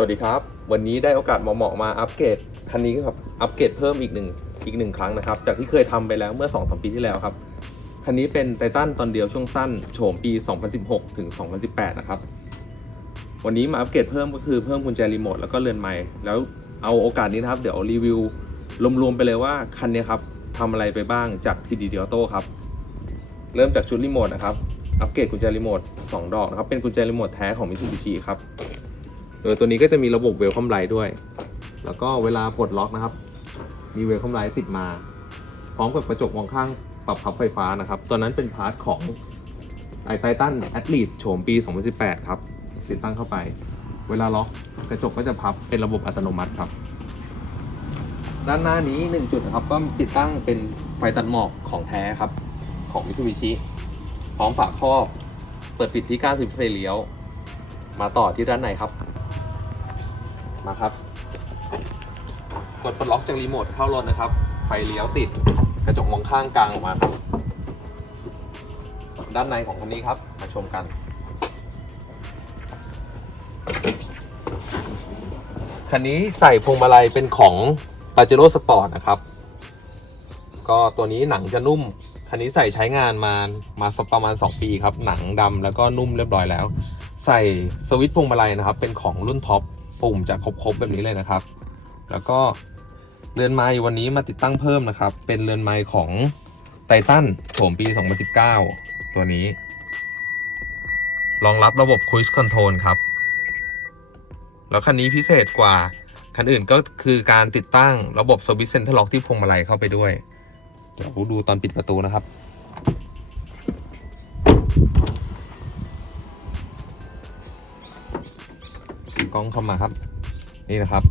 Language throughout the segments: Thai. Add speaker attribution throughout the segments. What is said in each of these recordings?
Speaker 1: สวัสดีครับ วันนี้ได้โอกาสมาเหมาะมาอัปเกรดคันนี้ครับอัปเกรดเพิ่มอีกหนึ่งอีกหนึ่งครั้งนะครับ จากที่เคยทำไปแล้วเมื่อ2อสปีที่แล้วครับ คันนี้เป็นไททันตอนเดียวช่วงสั้นโฉมปี 2016 ถึง 2018 นะครับ วันนี้มาอัปเกรดเพิ่มก็คือเพิ่มกุญแจรีโมทแล้วก็เรือนไม้แล้วเอาโอกาสนี้นะครับเดี๋ยวรีวิวรวมๆไปเลยว่าคันนี้ครับทำอะไรไปบ้างจากทีดีเดียโต้ครับเริ่มจากชุดรีโมทนะครับอัปเกรดกุญแจรีโมท2ดอกนะครับเป็นกุญแจรีโมทแท้ของมิตซูบิชิครับ โดยตัวนี้ก็จะมีระบบเวลคัมไลท์ด้วย แล้วก็เวลาปลดล็อกนะครับ มีเวลคัมไลท์ติดมา พร้อมกับกระจกมองข้างปรับพับไฟฟ้านะครับตัวนั้นเป็นพาร์ทของไอไททันแอตลีดโฉมปี 2018 ครับติดตั้งเข้าไป เวลาล็อกกระจกก็จะพับเป็นระบบอัตโนมัติครับ ด้านหน้านี้หนึ่งจุดนะครับ ก็ติดตั้งเป็นไฟตัดหมอกของแท้ครับ ของมิ t ูบิชิพร้อมฝาครอบ เปิดปิดที่กานสิบไฟเลี้ยว มาต่อที่ด้านในครับ มาครับ กดปลดล็อกจากรีโมทเข้ารถนะครับ ไฟเลี้ยวติด กระจกมองข้างกลางออกมาครับ ด้านในของคันนี้ครับ มาชมกัน คันนี้ใส่พวงมาลัยเป็นของ p a j e r o Sport นะครับ ก็ตัวนี้หนังจะนุ่ม คันนี้ใส่ใช้งานมา มาสักประมาณ 2 ปีครับ หนังดำแล้วก็นุ่มเรียบร้อยแล้ว ใส่สวิตช์พวงมาลัยนะครับ เป็นของรุ่นท็อป ปุ่มจะครบๆแบบนี้เลยนะครับ แล้วก็เรือนไม้วันนี้มาติดตั้งเพิ่มนะครับ เป็นเรือนไม้ของไททันโฉมปี 2019 ตัวนี้ รองรับระบบ Cruise Control ครับ แล้วคันนี้พิเศษกว่า คันอื่นก็คือการติดตั้งระบบสวิตช์เซนเตอร์ล็อกที่พวงมาลัยเข้าไปด้วย เดี๋ยวดูตอนปิดประตูนะครับ กล้องเข้ามาครับ นี่นะครับ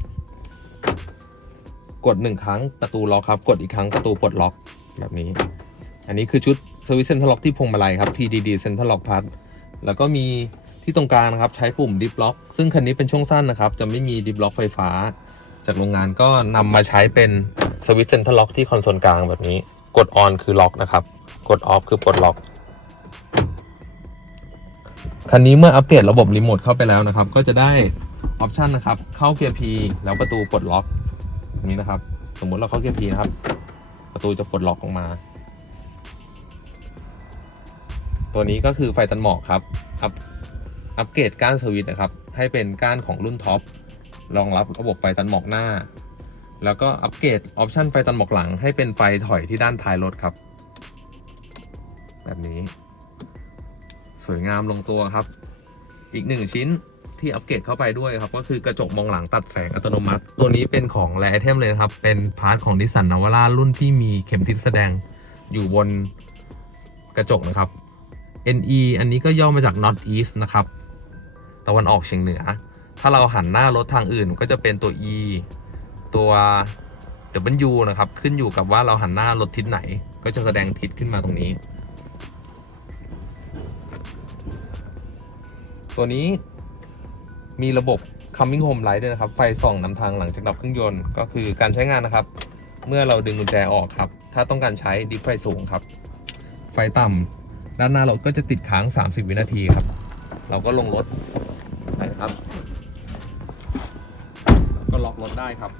Speaker 1: กดหนึ่งครั้งประตูล็อกครับ กดอีกครั้งประตูปลดล็อกแบบนี้ อันนี้คือชุดสวิตเซนเตอร์ล็อกที่พวงมาลัยครับ TDD Center Lock Plus แล้วก็มีที่ตรงกลางนะครับ ใช้ปุ่มดิฟล็อกซึ่งคันนี้เป็นช่วงสั้นนะครับ จะไม่มีดิฟล็อกไฟฟ้า จากโรงงานก็นำมาใช้เป็นสวิตเซนเตอร์ล็อกที่คอนโซลกลางแบบนี้ กดออนคือล็อกนะครับ กดออฟคือปลดล็อกคันนี้เมื่ออัปเกรดระบบรีโมทเข้าไปแล้วนะครับ ก็จะได้ ออปชันนะครับ เข้าเกียร์ P แล้วประตูปลดล็อกอย่างนี้นะครับ สมมุติเราเข้าเกียร์ P นะครับ ประตูจะปลดล็อกออกมา ตัวนี้ก็คือไฟตันหมอกครับ อัปอัปเกรดก้านสวิตช์นะครับ ให้เป็นก้านของรุ่นท็อป รองรับระบบไฟตันหมอกหน้า แล้วก็อัปเกรดออปชันไฟตันหมอกหลัง ให้เป็นไฟถอยที่ด้านท้ายรถครับ แบบนี้ สวยงามลงตัวครับ อีกหนึ่งชิ้น ที่อัปเกรดเข้าไปด้วยครับ ก็คือกระจกมองหลังตัดแสงอัตโนมัติ ตัวนี้เป็นของแรไอเทมเลยครับ เป็นพาร์ทของดิสันนาวาร่ารุ่นที่มีเข็มทิศแสดงอยู่บนกระจกนะครับ NE อันนี้ก็ย่อมาจาก North East นะครับ ตะวันออกเฉียงเหนือ ถ้าเราหันหน้ารถทางอื่นก็จะเป็นตัว E ตัว W นะครับ ขึ้นอยู่กับว่าเราหันหน้ารถทิศไหน ก็จะแสดงทิศขึ้นมาตรงนี้ ตัวนี้ มีระบบ coming home light ด้วยนะครับ ไฟส่องนำทางหลังจากดับเครื่องยนต์ ก็คือการใช้งานนะครับ เมื่อเราดึงกุญแจออกครับ ถ้าต้องการใช้ดิฟไฟสูงครับ ไฟต่ำด้านหน้ารถก็จะติดค้าง 30 วินาทีครับ เราก็ลงรถไปครับ ก็ล็อกรถได้ครับ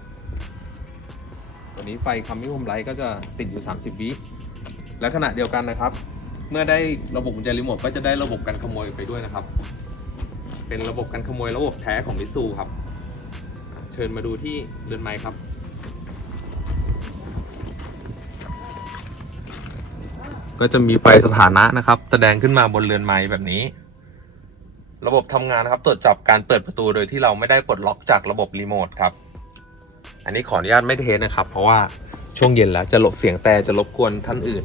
Speaker 1: ตัวนี้ไฟ coming home light ก็จะติดอยู่ 30 วิและขณะเดียวกันนะครับ เมื่อได้ระบบกุญแจรีโมทก็จะได้ระบบการขโมยไปด้วยนะครับ เป็นระบบการขโมยระบบแท้ของมิซูครับ เชิญมาดูที่เรือนไม้ครับ ก็จะมีไฟสถานะนะครับ แสดงขึ้นมาบนเรือนไม้แบบนี้ ระบบทำงานนะครับ ตรวจจับการเปิดประตูโดยที่เราไม่ได้ปลดล็อกจากระบบรีโมทครับ อันนี้ขออนุญาตไม่เทสนะครับ เพราะว่าช่วงเย็นแล้วจะหลบเสียงแต่จะรบกวนท่านอื่น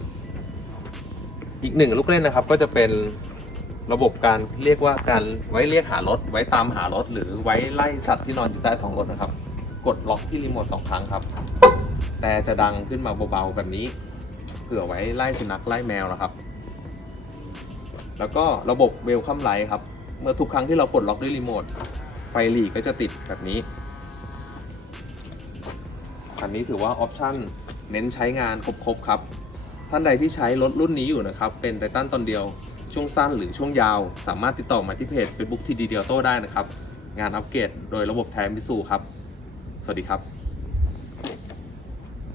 Speaker 1: อีกหนึ่งลูกเล่นนะครับ ก็จะเป็น ระบบการเรียกว่าการไว้เรียกหารถ ไว้ตามหารถ หรือไว้ไล่สัตว์ที่นอนอยู่ใต้ท้องรถนะครับ กดล็อกที่รีโมทสองครั้งครับ แต่จะดังขึ้นมาเบาๆแบบนี้ เผื่อไว้ไล่สุนัขไล่แมวนะครับ แล้วก็ระบบเวลคัมไลท์ครับ เมื่อทุกครั้งที่เราปลดล็อกด้วยรีโมทไฟหลีก็จะติดแบบนี้อันนี้ถือว่าออปชั่นเน้นใช้งานครบๆครับ ท่านใดที่ใช้รถรุ่นนี้อยู่นะครับ เป็นไททันตอนเดียว ช่วงสั้นหรือช่วงยาว สามารถติดต่อมาที่เพจ Facebook TD d e a u t o ได้นะครับ งานอัปเกรดโดยระบบแทนมิสูครับ สวัสดีครับ